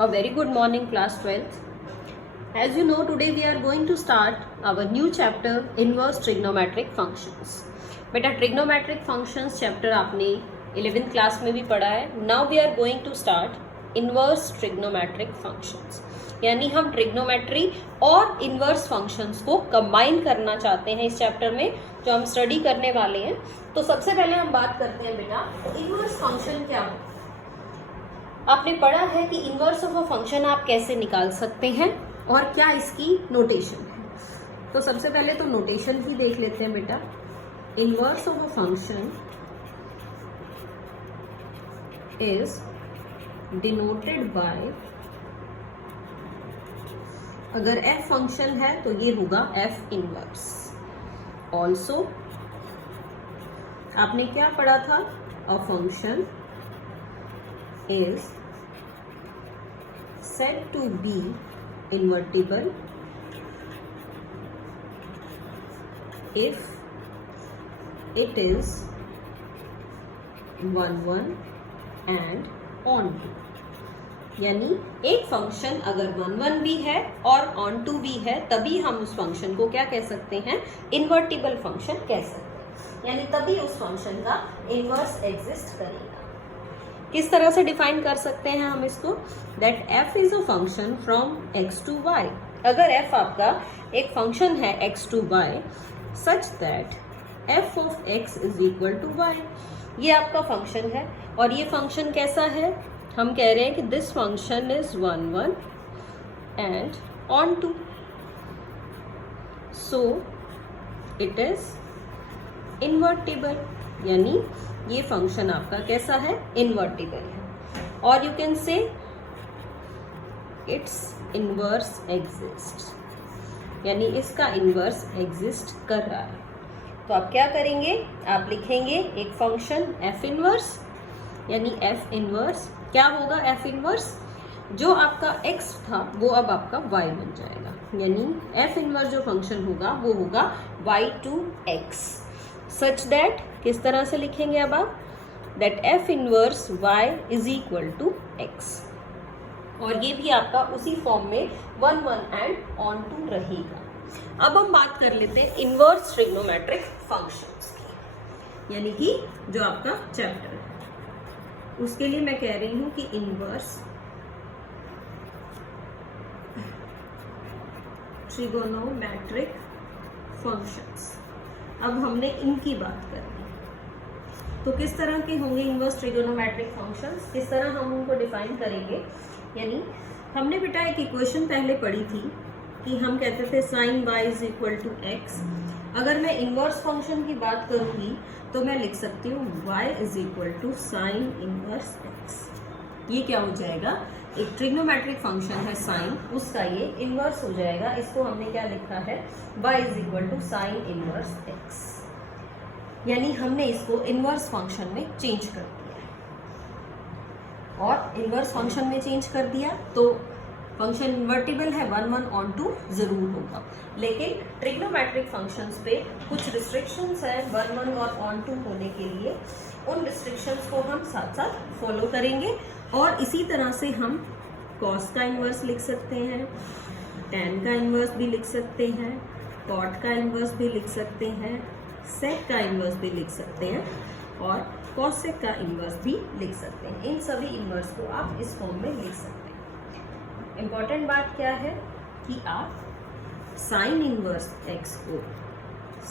A very good morning, class 12th. As you know, today we are going to start our new chapter, inverse trigonometric functions. बेटा trigonometric functions chapter आपने 11th class में भी पढ़ा है. Now we are going to start inverse trigonometric functions. यानी हम trigonometry और inverse functions को combine करना चाहते हैं इस chapter में जो हम study करने वाले हैं. तो सबसे पहले हम बात करते हैं बेटा inverse function क्या है. आपने पढ़ा है कि इनवर्स ऑफ अ फंक्शन आप कैसे निकाल सकते हैं और क्या इसकी नोटेशन है. तो सबसे पहले तो नोटेशन ही देख लेते हैं बेटा. Inverse of a function is denoted by, अगर f फंक्शन है तो ये होगा f इनवर्स. ऑल्सो आपने क्या पढ़ा था, a function is said to be invertible if it is 1 1 and on 2. यानी एक फंक्शन अगर 1 1 भी है और on 2 भी है तभी हम उस फंक्शन को क्या कह सकते हैं, इन्वर्टिबल फंक्शन कह सकते हैं. यानी तभी उस फंक्शन का इनवर्स एग्जिस्ट करेगा. किस तरह से डिफाइन कर सकते हैं हम इसको, that f is a function from x to y. अगर f आपका एक फंक्शन है x to y such that f of x is equal to y. ये आपका फंक्शन है और ये फंक्शन कैसा है, हम कह रहे हैं कि this function is 1 1 and on 2, so it is invertible. यानी ये फंक्शन आपका कैसा है, इन्वर्टिबल है. और you can say it's inverse exist, यानी इसका इनवर्स एग्जिस्ट कर रहा है. तो आप क्या करेंगे, आप लिखेंगे एक फंक्शन f इनवर्स, यानी f इनवर्स क्या होगा, f इनवर्स जो आपका x था वो अब आपका y बन जाएगा. यानी f इनवर्स जो फंक्शन होगा वो होगा y to x, such that किस तरह से लिखेंगे अब आप, that f inverse y is equal to x. और ये भी आपका उसी फॉर्म में 1 1 एंड ऑन 2 रहेगा. अब हम बात कर लेते हैं इनवर्स ट्रिग्नोमेट्रिक फंक्शंस की, यानी कि जो आपका चैप्टर है उसके लिए मैं कह रही हूं कि इनवर्स ट्रिगोनोमेट्रिक फंक्शंस. अब हमने इनकी बात करनी, तो किस तरह के होंगे इनवर्स ट्रिगोनोमेट्रिक फंक्शंस, किस तरह हम उनको डिफाइन करेंगे. यानी हमने बेटा एक इक्वेशन पहले पढ़ी थी कि हम कहते थे sine y is equal to x. अगर मैं इनवर्स फंक्शन की बात करूंगी तो मैं लिख सकती हूँ y is equal to sine inverse x. ये क्या हो जाएगा, एक ट्रिग्नोमेट्रिक फंक्शन है साइन, उसका ये इनवर्स हो जाएगा. इसको हमने क्या लिखा है, y is equal to sine inverse x. यानी हमने इसको इनवर्स फंक्शन में चेंज कर दिया है. और इनवर्स फंक्शन में चेंज कर दिया तो फंक्शन इन्वर्टिबल है, 1 1 ऑन 2 जरूर होगा. लेकिन ट्रिग्नोमेट्रिक फंक्शंस पे कुछ रिस्ट्रिक्शंस है 1 1 और ऑन 2 होने के लिए. उन रिस्ट्रिक्शंस को हम साथ साथ फॉलो करेंगे. और इसी तरह से हम कॉस का इन्वर्स लिख सकते हैं, टैन का इन्वर्स भी लिख सकते हैं, कॉट का इन्वर्स भी लिख सकते हैं, सेक का इन्वर्स भी लिख सकते हैं और कॉसेक का इन्वर्स भी लिख सकते हैं. इन सभी इन्वर्स को आप इस फॉर्म में लिख सकते हैं. इम्पॉर्टेंट बात क्या है कि आप साइन इन्वर्स एक्स को,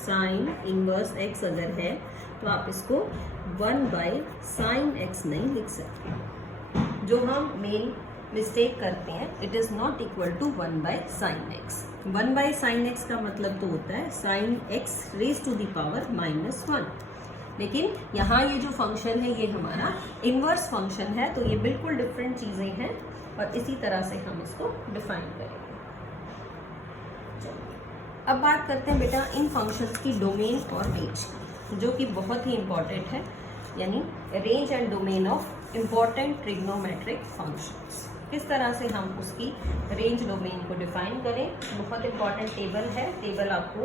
साइन इन्वर्स एक्स अगर है तो आप इसको 1 बाय साइन एक्स नहीं लिख सकते. जो हम मेन मिस्टेक करते हैं, it is not equal to 1 by sine x. 1 by sine x का मतलब तो होता है sine x raise to the power -1. लेकिन यहाँ ये जो फंक्शन है ये हमारा इनवर्स फंक्शन है, तो ये बिल्कुल डिफरेंट चीज़ें हैं और इसी तरह से हम इसको डिफाइन करेंगे. अब बात करते हैं बेटा इन फंक्शंस की डोमेन और रेंज की, जो कि बहुत ही इंपॉर्टेंट है. यानी range and domain of important trigonometric functions. किस तरह से हम उसकी रेंज डोमेन को डिफाइन करें, बहुत इंपॉर्टेंट टेबल है. टेबल आपको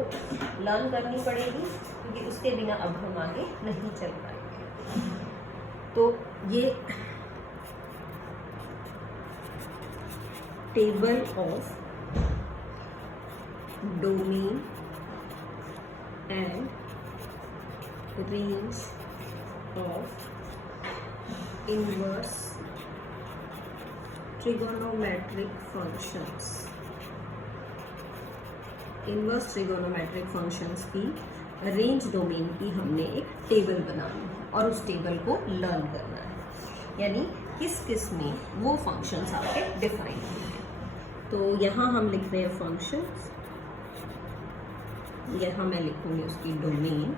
लर्न करनी पड़ेगी क्योंकि उसके बिना अब हम आगे नहीं चल पाएंगे. तो ये table of domain and range of inverse trigonometric functions. Inverse trigonometric functions की रेंज डोमेन की हमने एक टेबल बनानी है और उस टेबल को लर्न करना है, यानी किस किस में वो फंक्शंस आपके डिफाइन हुए हैं। तो यहाँ हम लिख रहे हैं फंक्शंस, यहाँ मैं लिखूंगी उसकी डोमेन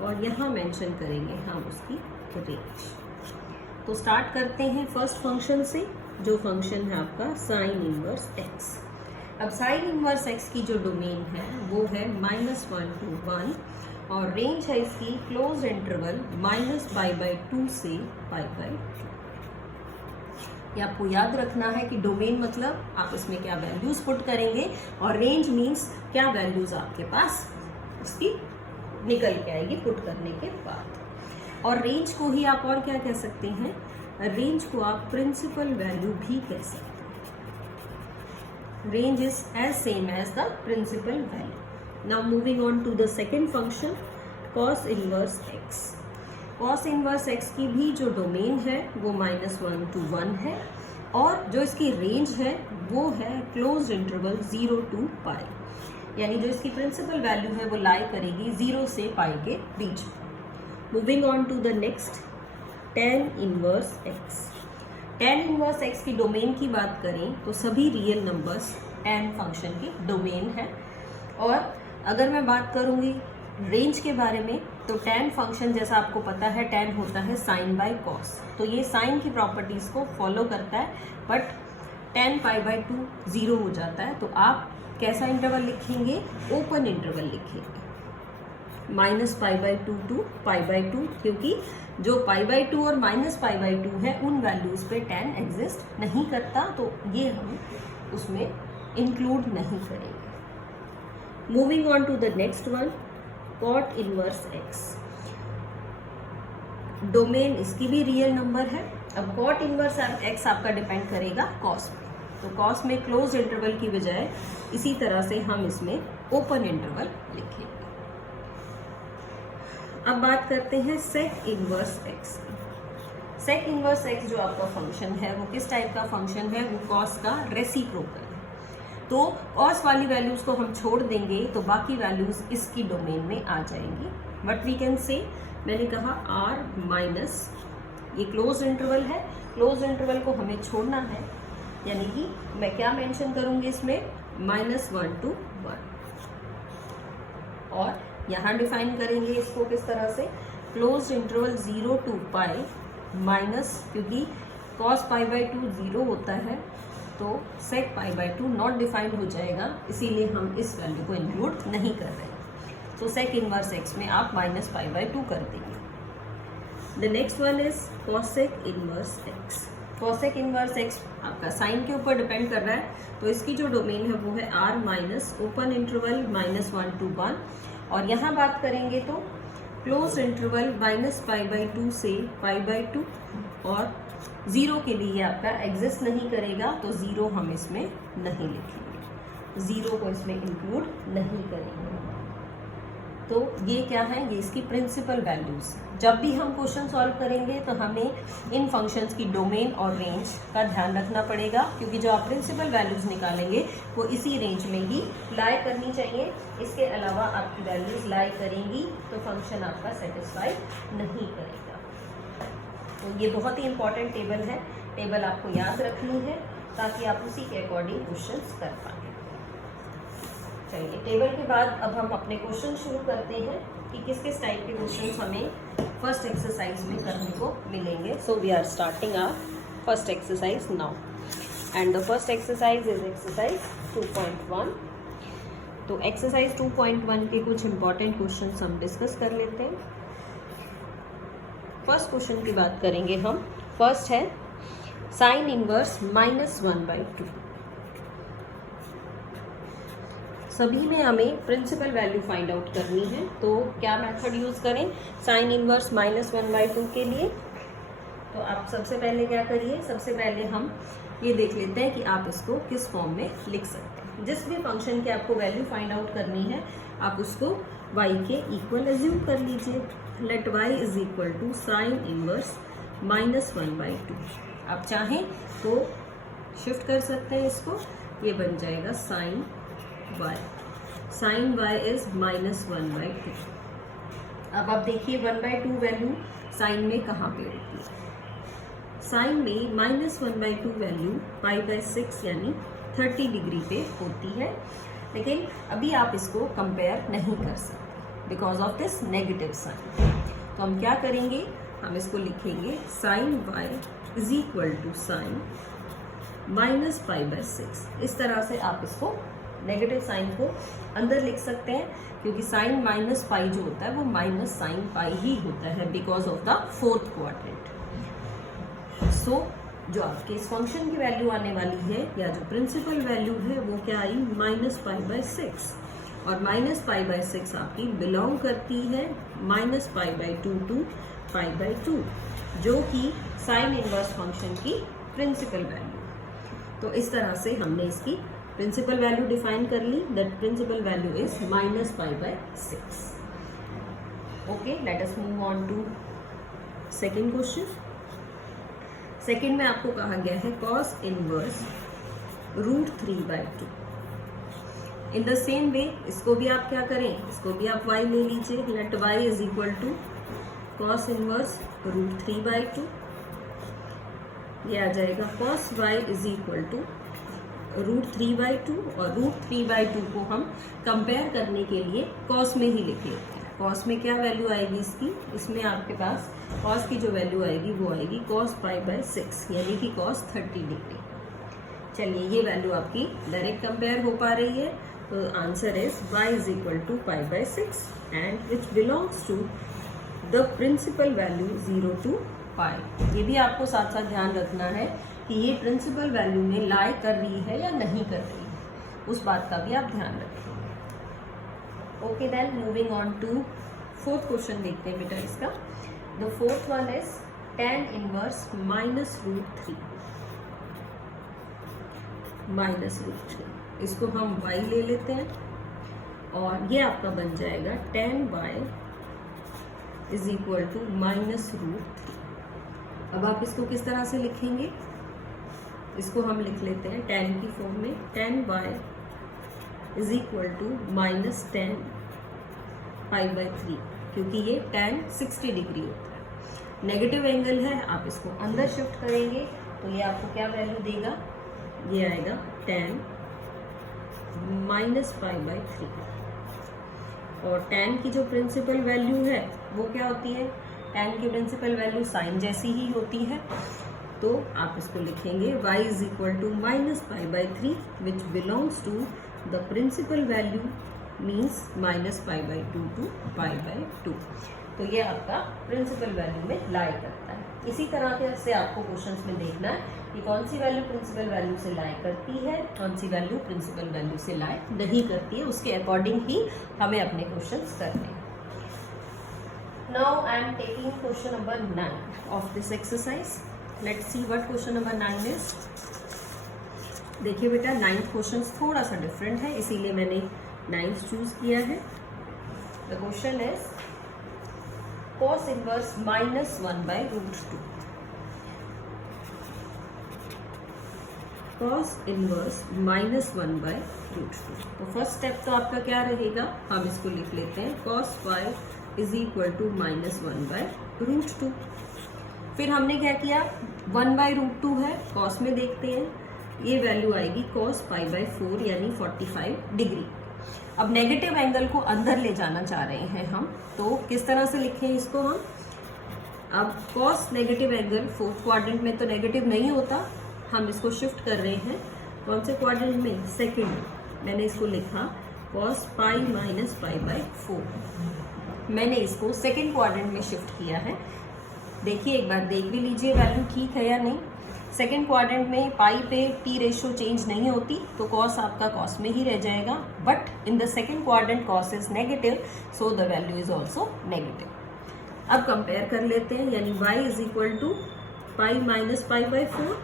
और यहाँ मेंशन करेंगे हम उसकी रेंज। तो स्टार्ट करते हैं फर्स्ट फंक्शन से, जो फंक्शन है आपका साइन इनवर्स एक्स। अब साइन इनवर्स एक्स की जो डोमेन है वो है -1 to 1 और रेंज है इसकी क्लोज इंटरवल -π/2 से π/2। ये आपको याद रखना है कि डोमेन मतलब आप इसमें क्या वैल्यूज पुट करेंगे और रेंज मीन्स क्या वैल्यूज आपके पास उसकी निकल के आएगी पुट करने के बाद। और रेंज को ही आप और क्या कह सकते हैं, रेंज को आप प्रिंसिपल वैल्यू भी कह सकते हैं। Range is as same as the principal value. Now moving on to the second function, cos inverse x. Cos inverse x की भी जो डोमेन है वो -1 to 1 है और जो इसकी रेंज है वो है क्लोज इंटरवल 0 to π, यानी जो इसकी प्रिंसिपल वैल्यू है वो लाई करेगी 0 से π के बीच में। Moving on to the next, tan inverse x। tan inverse x की डोमेन की बात करें तो सभी रियल नंबर्स tan फंक्शन की डोमेन है। और अगर मैं बात करूंगी रेंज के बारे में तो tan फंक्शन जैसा आपको पता है tan होता है sin बाय cos, तो ये sin की प्रॉपर्टीज को फॉलो करता है, बट tan π/2 0 हो जाता है। तो आप कैसा इंटरवल लिखेंगे, ओपन इंटरवल लिखेंगे, -π/2 to π/2, क्योंकि जो π/2 और -π/2 है उन वैल्यूज पे tan एग्जिस्ट नहीं करता, तो ये हम उसमें इंक्लूड नहीं करेंगे। Moving on to the next one, cot inverse x। Domain इसकी भी रियल नंबर है। अब cot इनवर्स x आपका डिपेंड करेगा cos पे, तो cos में क्लोज इंटरवल की बजाय इसी तरह से हम इसमें ओपन इंटरवल लिखेंगे। अब बात करते हैं sec inverse x। sec inverse x जो आपका फंक्शन है वो किस टाइप का फंक्शन है, वो cos का रेसिप्रोकल है। तो cos वाली वैल्यूज को हम छोड़ देंगे तो बाकी वैल्यूज इसकी डोमेन में आ जाएंगी। बट वी कैन से, मैंने कहा r माइनस, ये क्लोज इंटरवल है, क्लोज इंटरवल को हमें छोड़ना है, यानी कि मैं क्या मेंशन करूंगी इसमें, -1 to 1। और यहाँ डिफाइन करेंगे इसको किस तरह से, क्लोज इंटरवल 0 to π माइनस, क्योंकि cos π/2 0 होता है तो sec π/2 नॉट डिफाइंड हो जाएगा, इसीलिए हम इस वैल्यू को इंक्लूड नहीं कर रहे हैं। तो sec इनवर्स x में आप -π/2 कर देंगे। The next one is cosec inverse x। cosec inverse x आपका साइन के ऊपर डिपेंड कर रहा है, तो इसकी जो डोमेन है वो है r minus open interval -1 to 1। और यहाँ बात करेंगे तो क्लोज इंटरवल -π/2 से π/2 और 0 के लिए आपका एग्जिस्ट नहीं करेगा, तो 0 हम इसमें नहीं लिखेंगे, 0 को इसमें इंक्लूड नहीं करेंगे। तो ये क्या है, ये इसकी प्रिंसिपल वैल्यूज। जब भी हम क्वेश्चन सॉल्व करेंगे तो हमें इन फंक्शंस की डोमेन और रेंज का ध्यान रखना पड़ेगा, क्योंकि जो आप प्रिंसिपल वैल्यूज निकालेंगे वो इसी रेंज में ही लाई करनी चाहिए। इसके अलावा आपकी वैल्यूज लाई करेंगी तो फंक्शन आपका सेटिस्फाई नहीं करेगा। तो ये बहुत ही इंपॉर्टेंट टेबल है, टेबल आपको याद रखनी है ताकि आप उसी के अकॉर्डिंग क्वेश्चन कर पाएँ। चलिए, टेबल के बाद अब हम अपने क्वेश्चन शुरू करते हैं कि किस किस टाइप के क्वेश्चन हमें फर्स्ट एक्सरसाइज में करने को मिलेंगे। So we are starting our first exercise now, and the first exercise is exercise 2.1। तो एक्सरसाइज 2.1 के कुछ इंपॉर्टेंट क्वेश्चन हम डिस्कस कर लेते हैं। फर्स्ट क्वेश्चन की बात करेंगे हम। फर्स्ट है साइन इनवर्स -1/2। सभी में हमें प्रिंसिपल वैल्यू फाइंड आउट करनी है, तो क्या मेथड यूज करें साइन इनवर्स -1/2 के लिए। तो आप सबसे पहले क्या करिए, सबसे पहले हम ये देख लेते हैं कि आप इसको किस फॉर्म में लिख सकते हैं। जिस भी फंक्शन की आपको वैल्यू फाइंड आउट करनी है आप उसको y के इक्वल एज्यूम कर लीजिए। Let y is equal to sine inverse -1/2। आप चाहें तो शिफ्ट कर सकते हैं इसको, ये बन जाएगा sine y। Sine y is -1/2। अब आप देखिए 1/2 वैल्यू साइन में कहाँ पे होती है। साइन में -1/2 वैल्यू π/6 यानी 30 डिग्री पे होती है, लेकिन अभी आप इसको कंपेयर नहीं कर सकते because of this negative sign. तो हम क्या करेंगे, हम इसको लिखेंगे sine y is equal to sine -π/6। इस तरह से आप इसको नेगेटिव साइन को अंदर लिख सकते हैं, क्योंकि साइन -π जो होता है वो माइनस साइन पाई ही होता है because of the fourth quadrant. So जो आपके इस फंक्शन की वैल्यू आने वाली है या जो प्रिंसिपल वैल्यू है वो क्या आई, -π/6। और -π/6 आपकी बिलोंग करती है -π/2 टू π/2, जो कि साइन इनवर्स फंक्शन की प्रिंसिपल वैल्यू। तो इस तरह से हमने इसकी प्रिंसिपल वैल्यू डिफाइन कर ली, that principal value is -π/6। Okay, let us move on to second question. Second में आपको कहा गया है cos inverse √3/2। In the same way इसको भी आप क्या करें, इसको भी आप y ले लीजिए। Let y is equal to cos inverse √3/2। ये आ जाएगा cos y is equal to √3/2, और √3/2 को हम कंपेयर करने के लिए cos में ही लिख लेते हैं। cos में क्या वैल्यू आएगी इसकी, इसमें आपके पास cos की जो वैल्यू आएगी वो आएगी cos π/6 यानी कि cos 30 डिग्री। चलिए ये वैल्यू आपकी डायरेक्ट कंपेयर हो पा रही है, तो answer is y is equal to π/6 and which belongs to the principal value 0 to π। ये भी आपको साथ साथ ध्यान रखना है कि ये प्रिंसिपल वैल्यू में लाई कर रही है या नहीं कर रही है, उस बात का भी आप ध्यान रखें। Okay then moving on to fourth question देखते हैं बेटा इसका। The fourth one is tan inverse -√3। इसको हम y ले लेते हैं और ये आपका बन जाएगा tan y is equal to -√3। अब आप इसको किस तरह से लिखेंगे, इसको हम लिख लेते हैं tan की फॉर्म में। tan y is equal to -tan π/3, क्योंकि ये tan 60 डिग्री होता है। नेगेटिव एंगल है, आप इसको अंदर शिफ्ट करेंगे तो ये आपको क्या वैल्यू देगा, ये आएगा tan -π/3। और tan की जो प्रिंसिपल वैल्यू है वो क्या होती है, tan की प्रिंसिपल वैल्यू साइन जैसी ही होती है। तो आप इसको लिखेंगे y is equal to -π/3 which belongs to the principal value means -π/2 to π/2। तो ये आपका प्रिंसिपल वैल्यू में लाई करता है। इसी तरह से आपको क्वेश्चंस में देखना है कि कौन सी वैल्यू प्रिंसिपल वैल्यू से लाई करती है, कौन सी वैल्यू प्रिंसिपल वैल्यू से लाई नहीं करती है, उसके अकॉर्डिंग ही हमें अपने क्वेश्चंस करने हैं। Now I am taking question number 9 of this exercise. Let's see what question number 9 is. देखिए बेटा 9th क्वेश्चन थोड़ा सा डिफरेंट है, इसीलिए मैंने 9th चूज किया है। The question is cos inverse -1/√2। cos inverse -1/√2। तो फर्स्ट स्टेप तो आपका क्या रहेगा, हम इसको लिख लेते हैं cos y is equal to -1/√2। फिर हमने क्या किया, 1/√2 है, cos में देखते हैं, ये वैल्यू आएगी cos π/4 यानी 45 डिग्री। अब नेगेटिव एंगल को अंदर ले जाना चाह रहे हैं हम, तो किस तरह से लिखें इसको हम। अब cos negative angle fourth quadrant में तो नेगेटिव नहीं होता, हम इसको शिफ्ट कर रहे हैं कौन से क्वाड्रेंट में, सेकंड। मैंने इसको लिखा cos π - π/4। मैंने इसको सेकंड क्वाड्रेंट में शिफ्ट किया है। देखिए एक बार देख भी लीजिए वैल्यू ठीक है या नहीं। सेकेंड क्वाड्रेंट में पाई पे टी रेशियो चेंज नहीं होती, तो कॉस आपका कॉस में ही रह जाएगा। But in the second quadrant cos is negative, so the value is also negative. अब कंपेयर कर लेते हैं, यानी y is equal to pi minus pi by 4।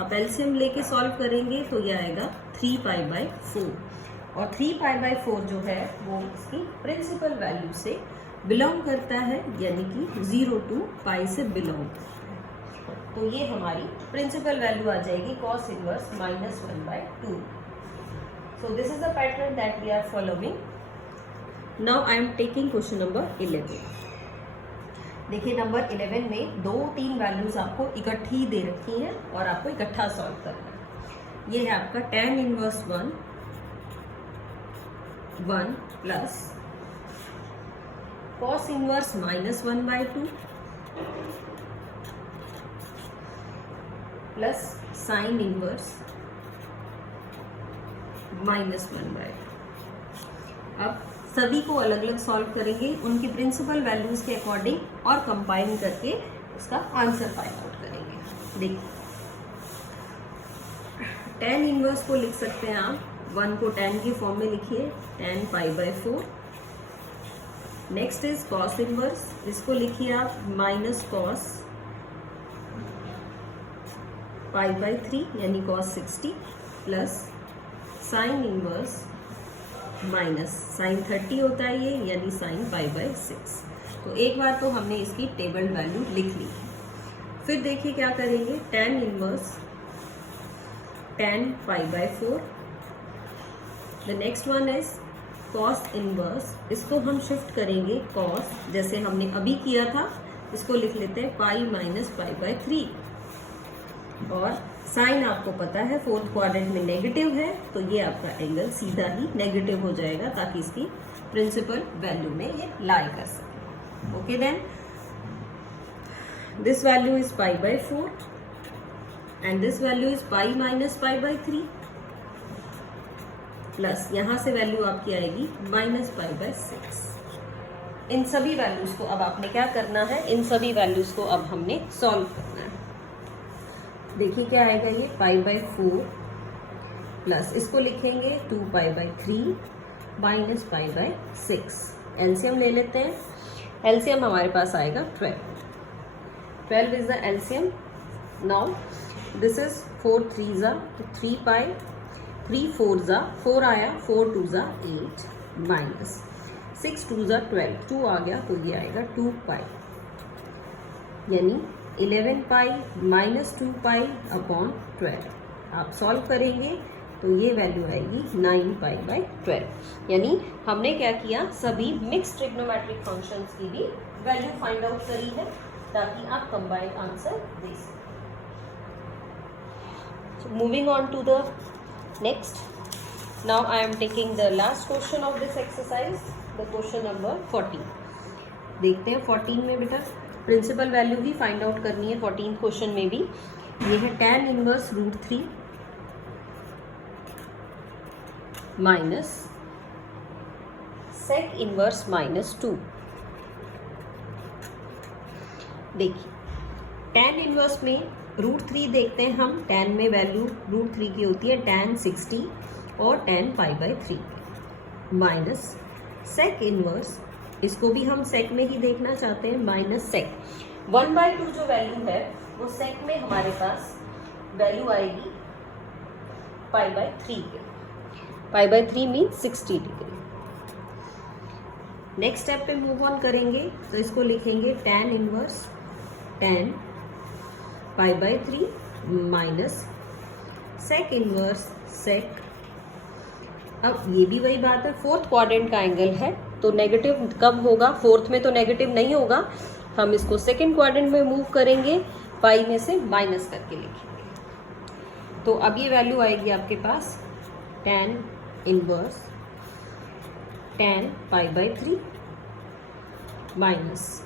अब एलसीएम लेके सॉल्व करेंगे तो ये आएगा 3 पाई बाई 4, और 3 पाई बाई 4 जो है वो इसकी प्रिंसिपल वैल्यू से बिलोंग करता है, यानी कि 0 to पाई से बिलोंग करता है। तो ये हमारी प्रिंसिपल वैल्यू आ जाएगी cos inverse -1/2। So this is the pattern that we are following. Now I am taking question number 11. देखिए नंबर 11 में 2-3 वैल्यूज आपको इकट्ठी दे रखी हैं और आपको इकट्ठा सॉल्व करना है। ये है आपका tan inverse 1 plus cos inverse -1/2 plus sin inverse -1/2। अब सभी को अलग अलग सॉल्व करेंगे उनकी प्रिंसिपल वैल्यूज के अकॉर्डिंग और कंबाइन करके उसका आंसर फाइंड आउट करेंगे। देखिए tan इनवर्स को लिख सकते हैं आप, 1 को tan की फॉर्म में लिखिए, tan pi by 4। Next is cos inverse, इसको लिखिए आप माइनस cos पाई बाई 3 यानी cos 60 plus sine inverse minus sine 30 होता है ये, यानी साइन पाई बाई 6। तो एक बार तो हमने इसकी टेबल वैल्यू लिख ली। फिर देखिए क्या करेंगे, tan inverse tan pi by 4। The next one is cos inverse, इसको हम शिफ्ट करेंगे cos, जैसे हमने अभी किया था, इसको लिख लेते हैं पाई माइनस पाई बाई 3। और साइन आपको पता है फोर्थ क्वाड्रेंट में नेगेटिव है, तो ये आपका एंगल सीधा ही नेगेटिव हो जाएगा ताकि इसकी प्रिंसिपल वैल्यू में ये लाई कर सके। Okay then this value is pi by 4 and this value is pi minus pi by 3 plus यहां से वैल्यू आपकी आएगी माइनस पाई बाई 6। इन सभी वैल्यूज को अब आपने क्या करना है, इन सभी वैल्यूज को अब हमने सॉल्व करना है। देखिए क्या आएगा, ये पाई बाई 4 प्लस इसको लिखेंगे 2 पाई by 3 minus pi by 6। LCM ले लेते हैं, एलसीएम हमारे पास आएगा 12 is the LCM. Now this is 4 3 ज़ा तो 3 पाई, 3 4 ज़ा 4 आया, 4 2 ज़ा 8 माइनस 6 2 ज़ा 12, 2 आ गया तो ये आएगा 2 पाई, यानी 11 पाई माइनस 2 पाई अपॉन 12। आप सॉल्व करेंगे तो ये वैल्यू आएगी 9 पाई बाई 12। यानी हमने क्या किया, सभी मिक्स ट्रिग्नोमेट्रिक फंक्शंस की भी वैल्यू फाइंड आउट करी है ताकि आप कंबाइंड आंसर दे सकें। Moving on to the next, now I am taking the last question of this exercise, the question number 14। देखते हैं 14 में बेटा प्रिंसिपल वैल्यू भी फाइंड आउट करनी है। 14 क्वेश्चन में भी ये है tan inverse √3 minus sec inverse -2। देखिए tan इनवर्स में √3 देखते हैं हम, tan में वैल्यू √3 की होती है tan 60 और tan pi by 3 minus sec inverse, इसको भी हम सेक में ही देखना चाहते हैं, माइनस सेक 1/2 जो वैल्यू है वो सेक में हमारे पास वैल्यू आएगी पाई बाई 3 के। Pi by 3 mean 60 degree. Next step पे मूव ऑन करेंगे तो इसको लिखेंगे tan inverse tan pi by 3 minus sec inverse sec. अब ये भी वही बात है, फोर्थ क्वाड्रेंट का एंगल है तो नेगेटिव कब होगा, फोर्थ में तो नेगेटिव नहीं होगा, हम इसको सेकंड क्वाड्रेंट में मूव करेंगे, पाई में से माइनस करके लिखेंगे। तो अब ये वैल्यू आएगी आपके पास tan inverse tan pi by 3 minus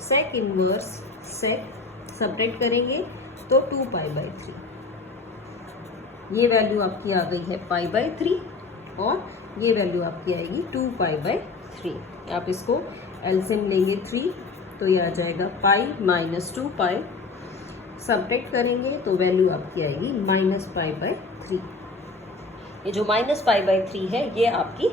sec inverse sec, subtract करेंगे तो 2 पाई बाई 3। ये वैल्यू आपकी आ गई है पाई बाई 3 और ये वैल्यू आपकी आएगी 2 पाई बाई 3। आप इसको एलसीएम लेंगे 3 तो ये आ जाएगा पाई माइनस 2 पाई, सब्ट्रैक्ट करेंगे तो वैल्यू आपकी आएगी माइनस पाई बाई 3। ये जो माइनस पाई बाई 3 है ये आपकी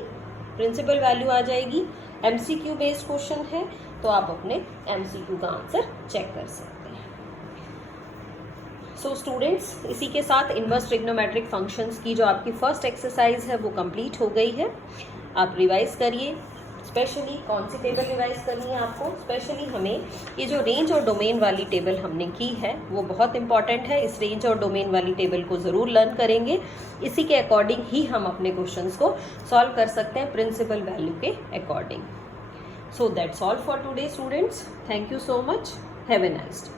प्रिंसिपल वैल्यू आ जाएगी। एमसीक्यू बेस्ड क्वेश्चन है तो आप अपने एमसीक्यू का आंसर चेक कर सकते हैं। सो स्टूडेंट्स, इसी के साथ इनवर्स ट्रिग्नोमेट्रिक फंक्शंस की जो आपकी फर्स्ट एक्सरसाइज है वो कंप्लीट हो गई है। आप रिवाइज करिए। स्पेशली कौन सी टेबल रिवाइज करनी है आपको? स्पेशली हमें ये जो रेंज और डोमेन वाली टेबल हमने की है वो बहुत इंपॉर्टेंट है। इस रेंज और डोमेन वाली टेबल को ज़रूर लर्न करेंगे। इसी के अकॉर्डिंग ही हम अपने क्वेश्चंस को सॉल्व कर सकते हैं, प्रिंसिपल वैल्यू के according. So that's all for today students. Thank you so much. Have a nice day.